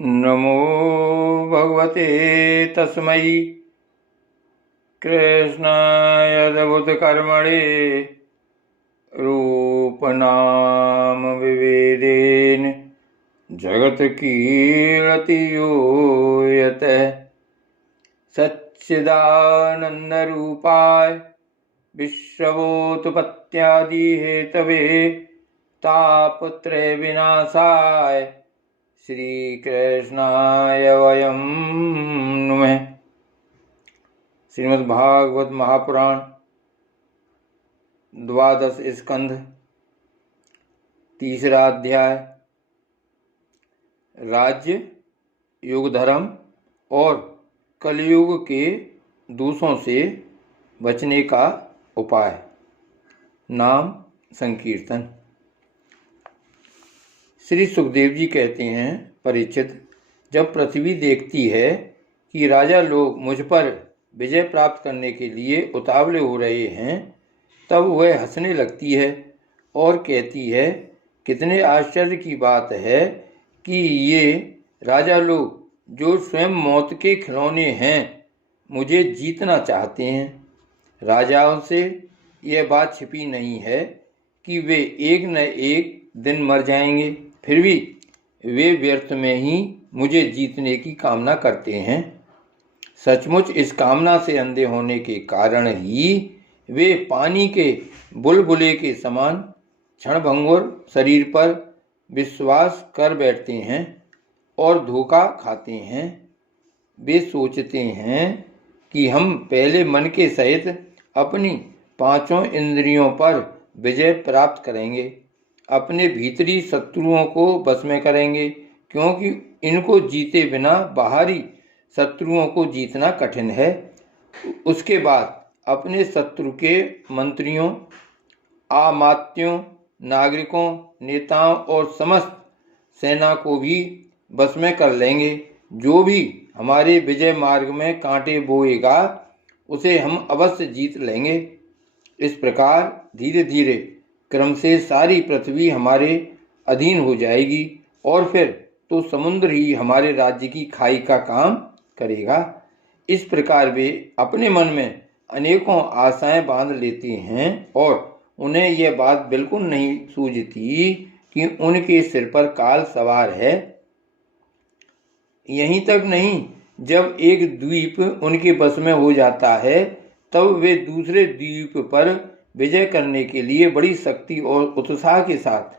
नमो भगवते तस्मै कृष्णाय अद्भुतकर्मणे रूपनाम विवेदेन जगत्कीर्ति यो यतः सच्चिदानन्दरूपाय विश्वोत्पत्त्यादि हेतवे तापत्रय विनाशाय श्री कृष्णाय वयं नुमः। श्रीमद्भागवत महापुराण 12 स्कंध 3 अध्याय राज्य युग धर्म और कलयुग के दोषों से बचने का उपाय। नाम संकीर्तन। श्री सुखदेव जी कहते हैं, परीक्षित, जब पृथ्वी देखती है कि राजा लोग मुझ पर विजय प्राप्त करने के लिए उतावले हो रहे हैं, तब वह हंसने लगती है और कहती है, कितने आश्चर्य की बात है कि ये राजा लोग जो स्वयं मौत के खिलौने हैं, मुझे जीतना चाहते हैं। राजाओं से यह बात छिपी नहीं है कि वे एक न एक दिन मर जाएंगे, फिर भी वे व्यर्थ में ही मुझे जीतने की कामना करते हैं। सचमुच इस कामना से अंधे होने के कारण ही वे पानी के बुलबुले के समान क्षणभंगुर शरीर पर विश्वास कर बैठते हैं और धोखा खाते हैं। वे सोचते हैं कि हम पहले मन के सहित अपनी 5 इंद्रियों पर विजय प्राप्त करेंगे, अपने भीतरी शत्रुओं को वश में करेंगे, क्योंकि इनको जीते बिना बाहरी शत्रुओं को जीतना कठिन है। उसके बाद अपने शत्रु के मंत्रियों, आमात्यों, नागरिकों, नेताओं और समस्त सेना को भी वश में कर लेंगे। जो भी हमारे विजय मार्ग में कांटे बोएगा, उसे हम अवश्य जीत लेंगे। इस प्रकार धीरे धीरे क्रम से सारी पृथ्वी हमारे अधीन हो जाएगी और फिर तो समुद्र ही हमारे राज्य की खाई का काम करेगा। इस प्रकार वे अपने मन में अनेकों आशाएं बांध लेते हैं और उन्हें यह बात बिल्कुल नहीं सूझती कि उनके सिर पर काल सवार है। यहीं तक नहीं, जब एक द्वीप उनके बस में हो जाता है, तब वे दूसरे द्वीप पर विजय करने के लिए बड़ी शक्ति और उत्साह के साथ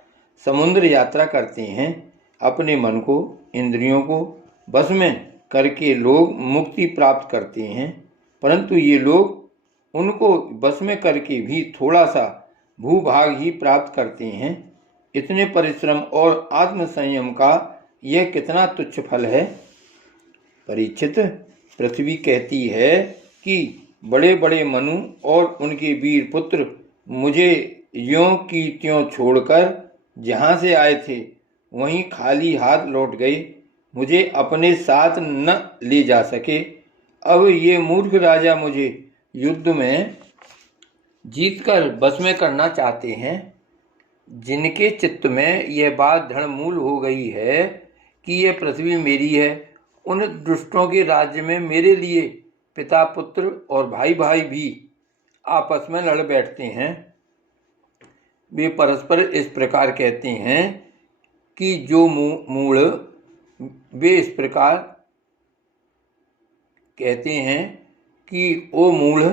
समुद्र यात्रा करते हैं। अपने मन को, इंद्रियों को बस में करके लोग मुक्ति प्राप्त करते हैं, परंतु ये लोग उनको बस में करके भी थोड़ा सा भूभाग ही प्राप्त करते हैं। इतने परिश्रम और आत्मसंयम का यह कितना तुच्छ फल है। परीक्षित, पृथ्वी कहती है कि बड़े बड़े मनु और उनके वीर पुत्र मुझे यों की त्यों छोड़कर जहाँ से आए थे वहीं खाली हाथ लौट गए, मुझे अपने साथ न ले जा सके। अब ये मूर्ख राजा मुझे युद्ध में जीतकर बस में करना चाहते हैं। जिनके चित्त में यह बात दृढ़मूल हो गई है कि यह पृथ्वी मेरी है, उन दुष्टों के राज्य में मेरे लिए पिता पुत्र और भाई भाई भी आपस में लड़ बैठते हैं। वे परस्पर इस प्रकार कहते हैं कि जो मूढ़, वे इस प्रकार कहते हैं कि ओ मूढ़,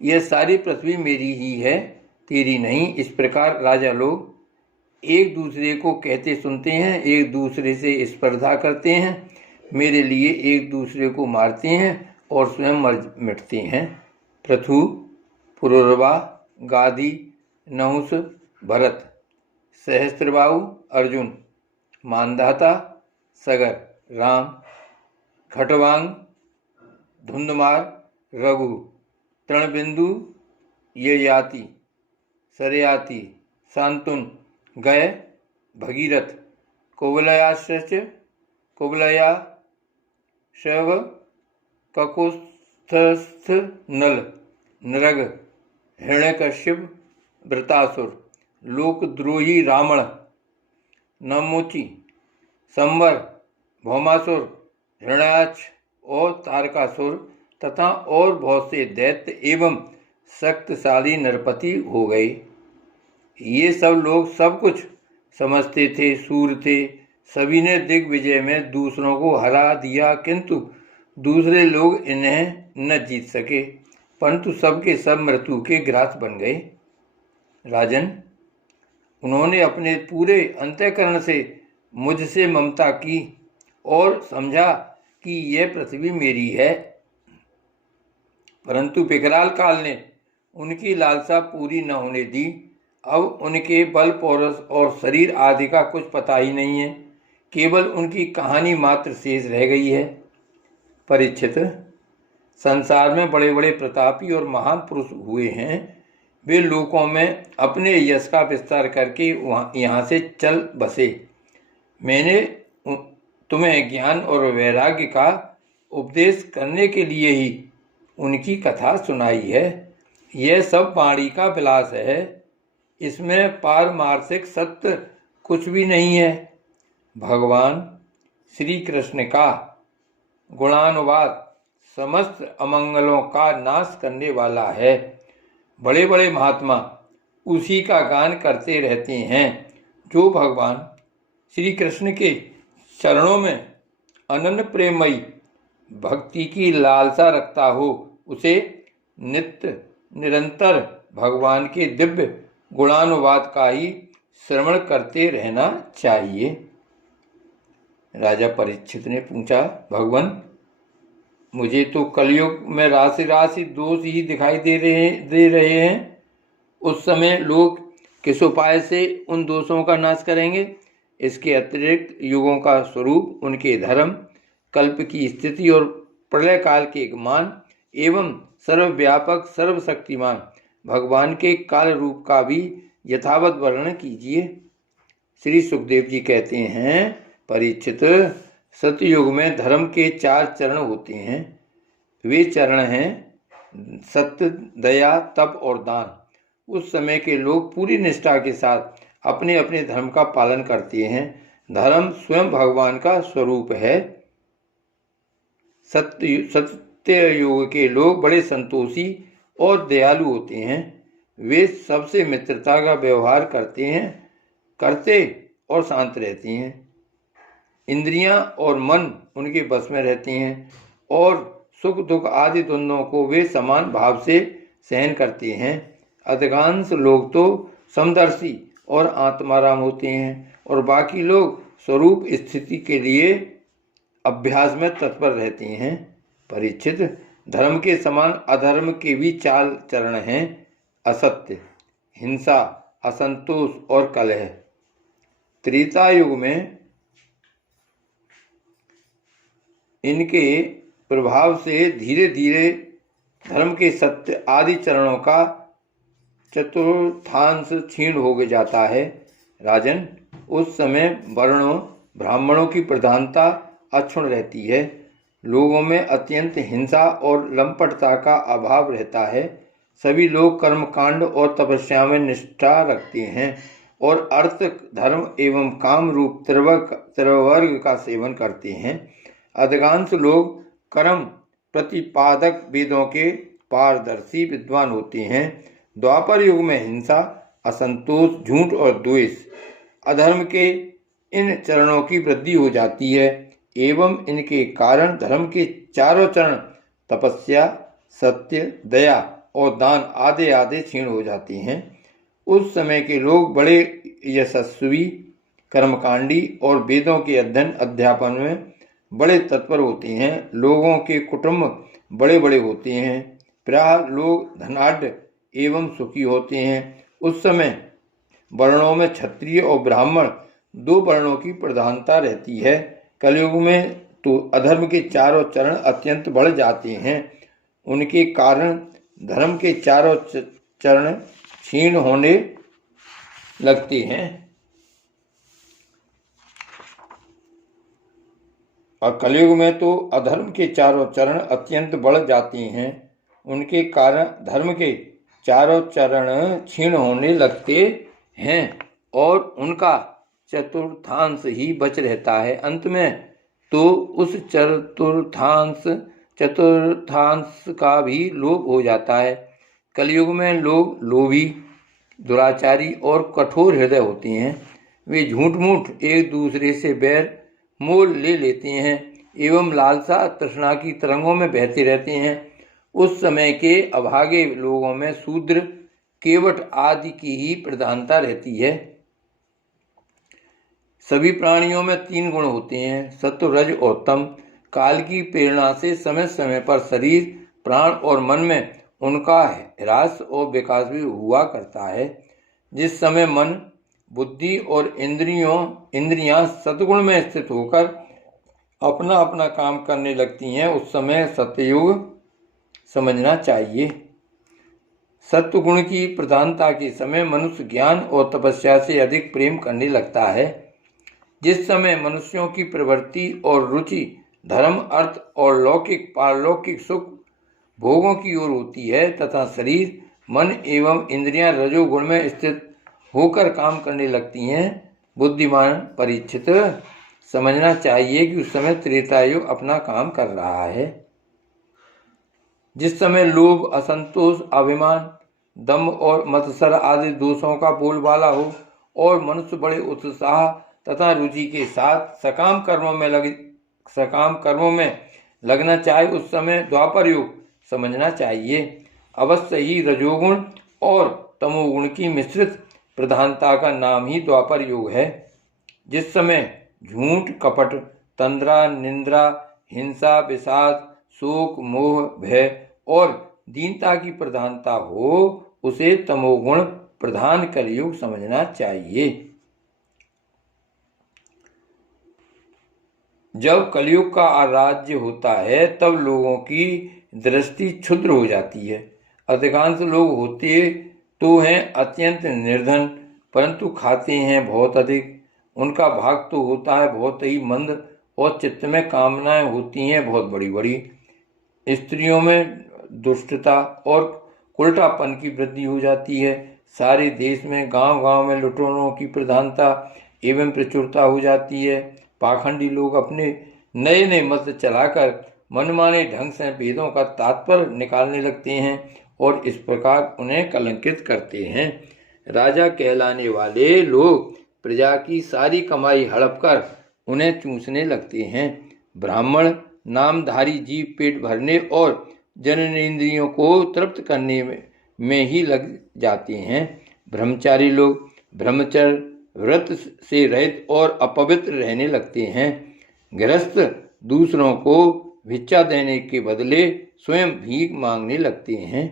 यह सारी पृथ्वी मेरी ही है, तेरी नहीं। इस प्रकार राजा लोग एक दूसरे को कहते सुनते हैं, एक दूसरे से स्पर्धा करते हैं, मेरे लिए एक दूसरे को मारते हैं और स्वयं मर मिटते हैं। पृथु, पुरुरवा, गादी, नहुस, भरत, सहस्त्रबाहु अर्जुन, मानधाता, सगर, राम, खटवांग, धुंधमार, रघु, तृणबिंदु, ययाति, सरयाति, शांतुन, गय, भगीरथ, कुवलया, शव, ककुत्स्थ, नल, नरग, हिरण्यकश्यप, वृतासुर, लोकद्रोही रावण, नमोची, संवर, भौमासुर, हिरण्याक्ष और तारकासुर तथा और बहुत से दैत्य एवं शक्तिशाली नरपति हो गए। ये सब लोग सब कुछ समझते थे, सूर थे। सभी ने दिग्विजय में दूसरों को हरा दिया, किंतु दूसरे लोग इन्हें न जीत सके, परंतु सबके सब मृत्यु के ग्रास बन गए। राजन, उन्होंने अपने पूरे अंतःकरण से मुझसे ममता की और समझा कि यह पृथ्वी मेरी है, परंतु विकराल काल ने उनकी लालसा पूरी न होने दी। अब उनके बल, पौरुष और शरीर आदि का कुछ पता ही नहीं है, केवल उनकी कहानी मात्र शेष रह गई है। परीक्षित, संसार में बड़े बड़े प्रतापी और महान पुरुष हुए हैं। वे लोकों में अपने यश का विस्तार करके यहाँ से चल बसे। मैंने तुम्हें ज्ञान और वैराग्य का उपदेश करने के लिए ही उनकी कथा सुनाई है। यह सब वाणी का विलास है, इसमें पारमार्थिक सत्य कुछ भी नहीं है। भगवान श्री कृष्ण का गुणानुवाद समस्त अमंगलों का नाश करने वाला है। बड़े बड़े महात्मा उसी का गान करते रहते हैं। जो भगवान श्री कृष्ण के चरणों में अनन्य प्रेमयी भक्ति की लालसा रखता हो, उसे नित्य निरंतर भगवान के दिव्य गुणानुवाद का ही श्रवण करते रहना चाहिए। राजा परीक्षित ने पूछा, भगवान, मुझे तो कलयुग में राशि राशि दोष ही दिखाई दे रहे हैं। उस समय लोग किस उपाय से उन दोषों का नाश करेंगे? इसके अतिरिक्त युगों का स्वरूप, उनके धर्म, कल्प की स्थिति और प्रलय काल के मान एवं सर्वव्यापक सर्वशक्तिमान भगवान के काल रूप का भी यथावत वर्णन कीजिए। श्री सुखदेव जी कहते हैं, परीक्षित, सतयुग में धर्म के 4 चरण होते हैं। वे चरण हैं सत्य, दया, तप और दान। उस समय के लोग पूरी निष्ठा के साथ अपने अपने धर्म का पालन करते हैं। धर्म स्वयं भगवान का स्वरूप है। सत्य युग के लोग बड़े संतोषी और दयालु होते हैं। वे सबसे मित्रता का व्यवहार करते और शांत रहते हैं। इंद्रियां और मन उनके बस में रहते हैं और सुख दुख आदि द्वंद्वों को वे समान भाव से सहन करते हैं। अधिकांश लोग तो समदर्शी और आत्माराम होते हैं और बाकी लोग स्वरूप स्थिति के लिए अभ्यास में तत्पर रहते हैं। परीक्षित, धर्म के समान अधर्म के भी 4 चरण हैं। असत्य, हिंसा, असंतोष और कलह। त्रेता युग में इनके प्रभाव से धीरे धीरे धर्म के सत्य आदि चरणों का चतुर्थांश क्षीण हो जाता है। राजन, उस समय वर्णों ब्राह्मणों की प्रधानता अक्षुण्ण रहती है। लोगों में अत्यंत हिंसा और लंपटता का अभाव रहता है। सभी लोग कर्मकांड और तपस्या में निष्ठा रखते हैं और अर्थ, धर्म एवं काम रूप त्रिवर्ग का सेवन करते हैं। अधिकांश लोग कर्म प्रतिपादक वेदों के पारदर्शी विद्वान होते हैं। द्वापर युग में हिंसा, असंतोष, झूठ और द्वेष, अधर्म के इन चरणों की वृद्धि हो जाती है एवं इनके कारण धर्म के 4 चरण तपस्या, सत्य, दया और दान आदि आदि क्षीण हो जाते हैं। उस समय के लोग बड़े यशस्वी, कर्मकांडी और वेदों के अध्ययन अध्यापन में बड़े तत्पर होते हैं। लोगों के कुटुंब बड़े बड़े होते हैं। प्रायः लोग धनाढ्य एवं सुखी होते हैं। उस समय वर्णों में क्षत्रिय और ब्राह्मण 2 वर्णों की प्रधानता रहती है। कलयुग में तो अधर्म के 4 चरण अत्यंत बढ़ जाते हैं। उनके कारण धर्म के 4 चरण क्षीण होने लगते हैं और कलयुग में तो अधर्म के 4 चरण अत्यंत बढ़ जाते हैं। उनके कारण धर्म के 4 चरण क्षीण होने लगते हैं और उनका चतुर्थांश ही बच रहता है। अंत में तो उस चतुर्थांश का भी लोप हो जाता है। कलयुग में लोग लोभी, दुराचारी और कठोर हृदय होते हैं। वे झूठ मूठ एक दूसरे से बैर मोल ले लेते हैं एवं लालसा तृष्णा की तरंगों में बहते रहते हैं। उस समय के अभागे लोगों में शूद्र, केवट आदि की ही प्रधानता रहती है। सभी प्राणियों में 3 गुण होते हैं, सत्व, रज और तम। काल की प्रेरणा से समय समय पर शरीर, प्राण और मन में उनका ह्रास और विकास भी हुआ करता है। जिस समय मन, बुद्धि और इंद्रियां सतगुण में स्थित होकर अपना अपना काम करने लगती हैं, उस समय सत्ययुग समझना चाहिए। सत्वगुण की प्रधानता के समय मनुष्य ज्ञान और तपस्या से अधिक प्रेम करने लगता है। जिस समय मनुष्यों की प्रवृत्ति और रुचि धर्म, अर्थ और लौकिक पारलौकिक सुख भोगों की ओर होती है तथा शरीर, मन एवं इंद्रियां रजोगुण में स्थित होकर काम करने लगती हैं, बुद्धिमान परीक्षित समझना चाहिए कि उस समय त्रेता युग अपना काम कर रहा है। जिस समय लोभ, असंतोष, अभिमान, दम्भ और मत्सर आदि दोषों का बोलबाला हो और मनुष्य बड़े उत्साह तथा रुचि के साथ सकाम कर्मों में लगना चाहे, उस समय द्वापर युग समझना चाहिए। अवश्य ही रजोगुण और तमोगुण की मिश्रित प्रधानता का नाम ही द्वापर युग है। जिस समय झूठ, कपट, तंद्रा, निंद्रा, हिंसा, विषाद, शोक, मोह, भय और दीनता की प्रधानता हो, उसे तमोगुण प्रधान कलयुग समझना चाहिए। जब कलयुग का राज्य होता है तब लोगों की दृष्टि क्षुद्र हो जाती है। अधिकांश लोग होते तो हैं अत्यंत निर्धन, परंतु खाते हैं बहुत अधिक। उनका भाग तो होता है बहुत ही मंद और चित्त में कामनाएं होती हैं बहुत बड़ी बड़ी। स्त्रियों में दुष्टता और उल्टापन की वृद्धि हो जाती है। सारे देश में गांव गांव में लुटेरों की प्रधानता एवं प्रचुरता हो जाती है। पाखंडी लोग अपने नए नए मत चलाकर मनमाने ढंग से वेदों का तात्पर्य निकालने लगते हैं और इस प्रकार उन्हें कलंकित करते हैं। राजा कहलाने वाले लोग प्रजा की सारी कमाई हड़प कर उन्हें चूसने लगते हैं। ब्राह्मण नामधारी जीव पेट भरने और जननेंद्रियों को तृप्त करने में ही लग जाते हैं। ब्रह्मचारी लोग ब्रह्मचर्य व्रत से रहित और अपवित्र रहने लगते हैं। गृहस्थ दूसरों को भिक्षा देने के बदले स्वयं भीख मांगने लगते हैं।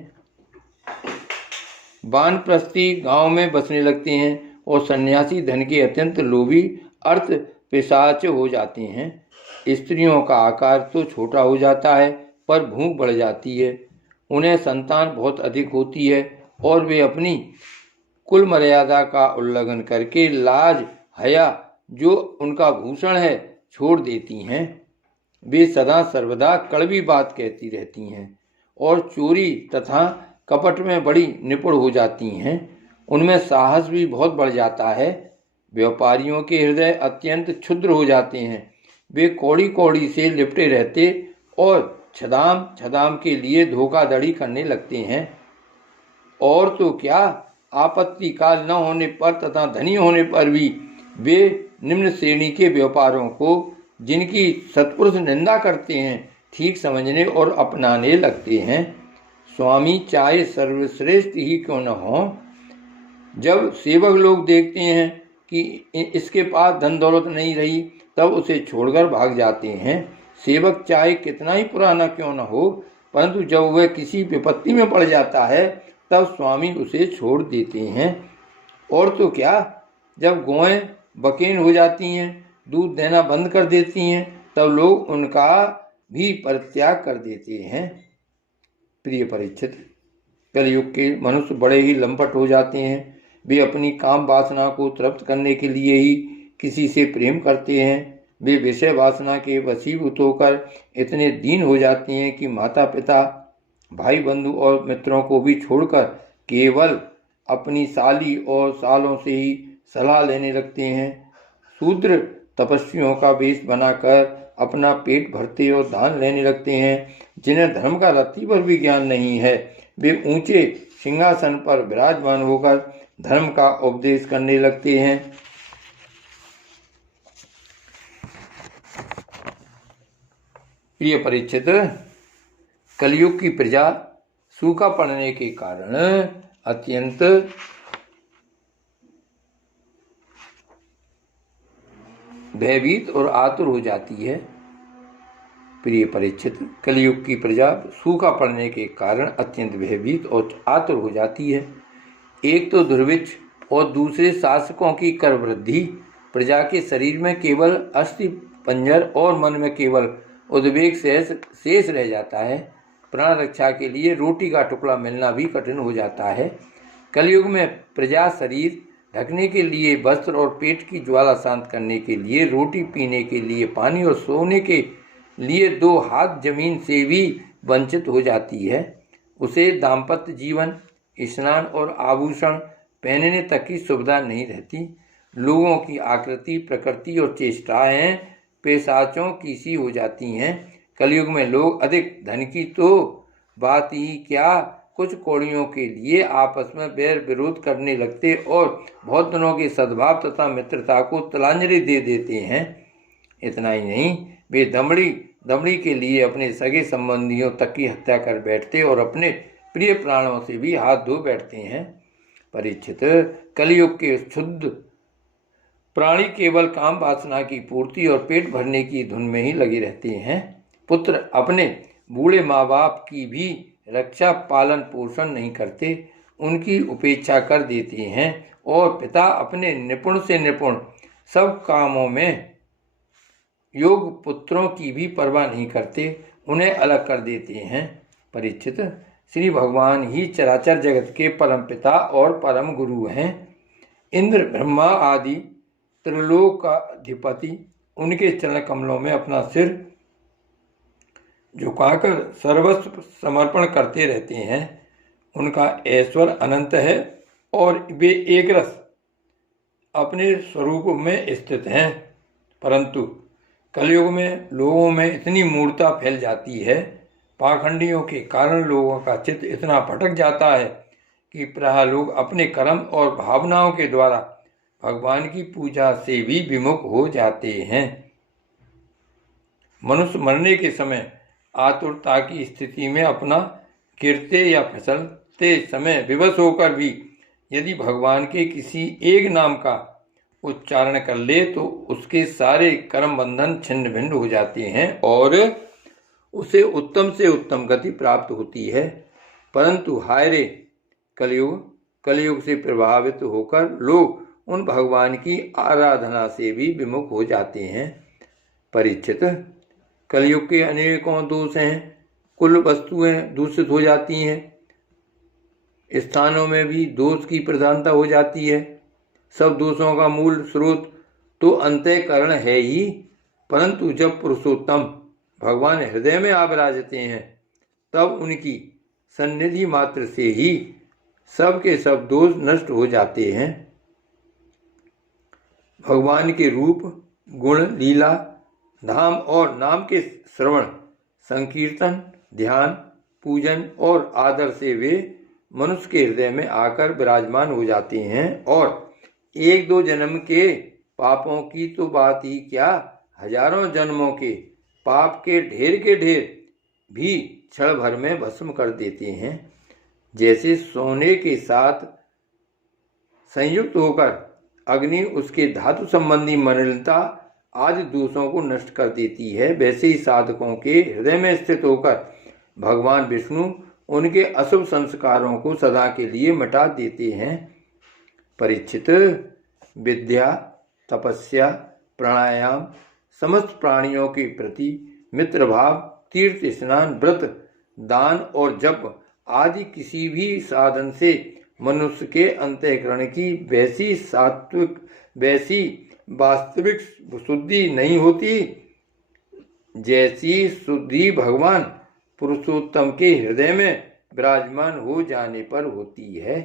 वानप्रस्थी गांव में बसने लगते हैं और सन्यासी धन के अत्यंत लोभी अर्थ पिशाच हो जाते हैं। स्त्रियों का आकार तो छोटा हो जाता है पर भूख बढ़ जाती है। उन्हें संतान बहुत अधिक होती है और वे अपनी कुल मर्यादा का उल्लंघन करके लाज, हया जो उनका भूषण है छोड़ देती हैं। वे सदा सर्वदा कड़वी बात कहती रहती हैं और चोरी तथा कपट में बड़ी निपुण हो जाती हैं। उनमें साहस भी बहुत बढ़ जाता है। व्यापारियों के हृदय अत्यंत क्षुद्र हो जाते हैं। वे कौड़ी कौड़ी से लिपटे रहते और छदाम छदाम के लिए धोखाधड़ी करने लगते हैं। और तो क्या, आपत्ति काल न होने पर तथा धनी होने पर भी वे निम्न श्रेणी के व्यापारों को, जिनकी सत्पुरुष निंदा करते हैं, ठीक समझने और अपनाने लगते हैं। स्वामी चाहे सर्वश्रेष्ठ ही क्यों न हो, जब सेवक लोग देखते हैं कि इसके पास धन दौलत नहीं रही तब उसे छोड़कर भाग जाते हैं। सेवक चाहे कितना ही पुराना क्यों न हो, परंतु जब वह किसी विपत्ति में पड़ जाता है तब स्वामी उसे छोड़ देते हैं। और तो क्या, जब गौएं बकेन हो जाती हैं, दूध देना बंद कर देती हैं, तब लोग उनका भी परित्याग कर देते हैं। प्रिय परीक्षित, कलयुग के मनुष्य बड़े ही लंपट हो जाते हैं। वे अपनी काम वासना को तृप्त करने के लिए ही किसी से प्रेम करते हैं। वे विषय वासना के वशीभूत होकर इतने दीन हो जाते हैं कि माता पिता, भाई बंधु और मित्रों को भी छोड़कर केवल अपनी साली और सालों से ही सलाह लेने लगते हैं। शूद्र तपस्वियों का वेश बनाकर अपना पेट भरते और दान लेने लगते हैं। जिन्हें धर्म का रत्ती भर भी ज्ञान नहीं है, वे ऊंचे सिंहासन पर विराजमान होकर धर्म का उपदेश करने लगते हैं। प्रिय परीक्षित, कलयुग की प्रजा सूखा पड़ने के कारण अत्यंत भयभीत और आतुर हो जाती है। प्रिय परीक्षित, कलयुग की प्रजा सूखा पड़ने के कारण अत्यंत भयभीत और आतुर हो जाती है। एक तो दुर्भिक्ष और दूसरे शासकों की कर वृद्धि प्रजा के शरीर में केवल अस्थि पंजर और मन में केवल उद्वेग शेष रह जाता है। प्राण रक्षा के लिए रोटी का टुकड़ा मिलना भी कठिन हो जाता है। कलयुग में प्रजा शरीर ढकने के लिए वस्त्र और पेट की ज्वाला शांत करने के लिए रोटी, पीने के लिए पानी और सोने के लिए 2 हाथ जमीन से भी वंचित हो जाती है। उसे दाम्पत्य जीवन, स्नान और आभूषण पहनने तक की सुविधा नहीं रहती। लोगों की आकृति, प्रकृति और चेष्टाएं पेशाचों की सी हो जाती हैं। कलयुग में लोग अधिक धन की तो बात ही क्या, कुछ कौड़ियों के लिए आपस में बैर विरोध करने लगते और बहुत दिनों के सद्भाव तथा मित्रता को तिलांजलि दे देते हैं। इतना ही नहीं, वे दमड़ी के लिए अपने सगे संबंधियों तक की हत्या कर बैठते और अपने प्रिय प्राणों से भी हाथ धो बैठते हैं। परीक्षित, कलयुग के शुद्ध प्राणी केवल काम वासना की पूर्ति और पेट भरने की धुन में ही लगे रहते हैं। पुत्र अपने बूढ़े माँ बाप की भी रक्षा पालन पोषण नहीं करते, उनकी उपेक्षा कर देते हैं और पिता अपने निपुण से निपुण सब कामों में योग पुत्रों की भी परवाह नहीं करते, उन्हें अलग कर देते हैं। परीक्षित, श्री भगवान ही चराचर जगत के परम पिता और परम गुरु हैं। इंद्र, ब्रह्मा आदि त्रिलोक का अधिपति उनके चरण कमलों में अपना सिर झुकाकर सर्वस्व समर्पण करते रहते हैं। उनका ऐश्वर्य अनंत है और वे एक रस अपने स्वरूप में स्थित हैं। परंतु कलयुग में लोगों में इतनी मूर्खता फैल जाती है, पाखंडियों के कारण लोगों का चित्त इतना भटक जाता है कि प्रायः लोग अपने कर्म और भावनाओं के द्वारा भगवान की पूजा से भी विमुख हो जाते हैं। मनुष्य मरने के समय आतुरता की स्थिति में अपना गिरते या फिसलते समय विवश होकर भी यदि भगवान के किसी एक नाम का उच्चारण कर ले तो उसके सारे कर्म बंधन छिन्न भिन्न हो जाते हैं और उसे उत्तम से उत्तम गति प्राप्त होती है। परंतु हाय रे, कलयुग से प्रभावित होकर लोग उन भगवान की आराधना से भी विमुख हो जाते हैं। परीक्षित, कलयुग के अनेकों दोष हैं। कुल वस्तुएं दूषित हो जाती हैं, स्थानों में भी दोष की प्रधानता हो जाती है। सब दोषों का मूल स्रोत तो अंतःकरण है ही, परंतु जब पुरुषोत्तम भगवान हृदय में आ विराजते हैं तब उनकी सन्निधि मात्र से ही सब के सब दोष नष्ट हो जाते हैं। भगवान के रूप, गुण, लीला, धाम और नाम के श्रवण, संकीर्तन, ध्यान, पूजन और आदर से वे मनुष्य के हृदय में आकर विराजमान हो जाते हैं और 1-2 जन्म के पापों की तो बात ही क्या, हजारों जन्मों के पाप के ढेर भी क्षण भर में भस्म कर देते हैं। जैसे सोने के साथ संयुक्त होकर अग्नि उसके धातु संबंधी मलिनता आदि दोषों को नष्ट कर देती है, वैसे ही साधकों के हृदय में स्थित होकर भगवान विष्णु उनके अशुभ संस्कारों को सदा के लिए मिटा देते हैं। परीक्षित, विद्या, तपस्या, प्राणायाम, समस्त प्राणियों के प्रति मित्र भाव, तीर्थ स्नान, व्रत, दान और जप आदि किसी भी साधन से मनुष्य के अंतःकरण की वैसी वास्तविक शुद्धि नहीं होती जैसी शुद्धि भगवान पुरुषोत्तम के हृदय में विराजमान हो जाने पर होती है।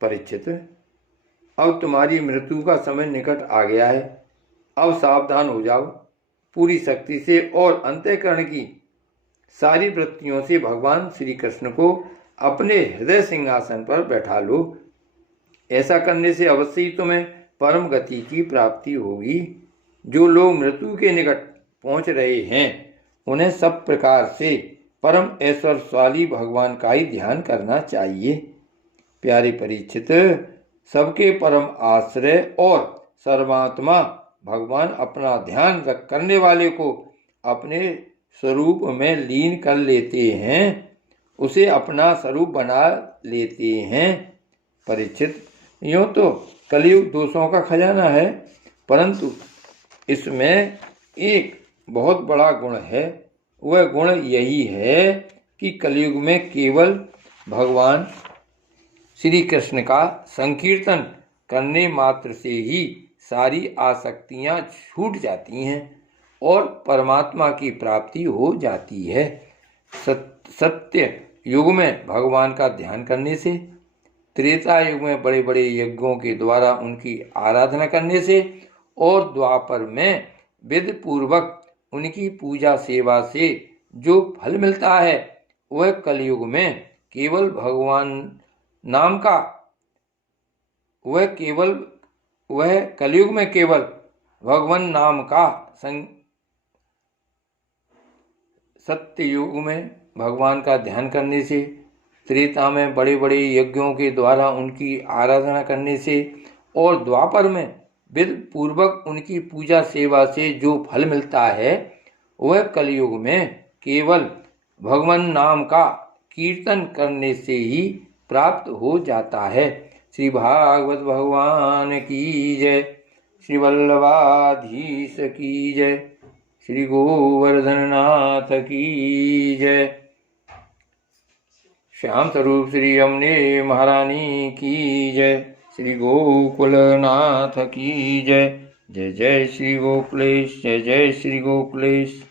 परीक्षित, अब तुम्हारी मृत्यु का समय निकट आ गया है, अब सावधान हो जाओ। पूरी शक्ति से और अंतःकरण की सारी वृत्तियों से भगवान श्री कृष्ण को अपने हृदय सिंहासन पर बैठा लो। ऐसा करने से अवश्य ही तुम्हें परम गति की प्राप्ति होगी। जो लोग मृत्यु के निकट पहुंच रहे हैं उन्हें सब प्रकार से परम ऐश्वर्यशाली भगवान का ही ध्यान करना चाहिए। प्यारे परीक्षित, सबके परम आश्रय और सर्वात्मा भगवान अपना ध्यान करने वाले को अपने स्वरूप में लीन कर लेते हैं, उसे अपना स्वरूप बना लेते हैं। परीक्षित, यूँ तो कलयुग दोषों का खजाना है, परंतु इसमें एक बहुत बड़ा गुण है। वह गुण यही है कि कलयुग में केवल भगवान श्री कृष्ण का संकीर्तन करने मात्र से ही सारी आसक्तियां छूट जाती हैं और परमात्मा की प्राप्ति हो जाती है। सत्य युग में भगवान का ध्यान करने से, त्रेता युग में बड़े बड़े यज्ञों के द्वारा उनकी आराधना करने से और द्वापर में विधि पूर्वक उनकी पूजा सेवा से जो फल मिलता है वह कलयुग में केवल कलयुग में केवल भगवान नाम का सत्य युग में भगवान का ध्यान करने से, त्रेता में बड़े बड़े यज्ञों के द्वारा उनकी आराधना करने से और द्वापर में विधि पूर्वक उनकी पूजा सेवा से जो फल मिलता है वह कलयुग में केवल भगवान नाम का कीर्तन करने से ही प्राप्त हो जाता है। श्री भागवत भगवान की जय। श्री वल्लभाधीश की जय। श्री गोवर्धन नाथ की जय। श्याम स्वरूप श्री यमुने महारानी की जय। श्री गोकुलनाथ की जय। जय जय श्री गोकुलेश, जय जय श्री गोकुलेश।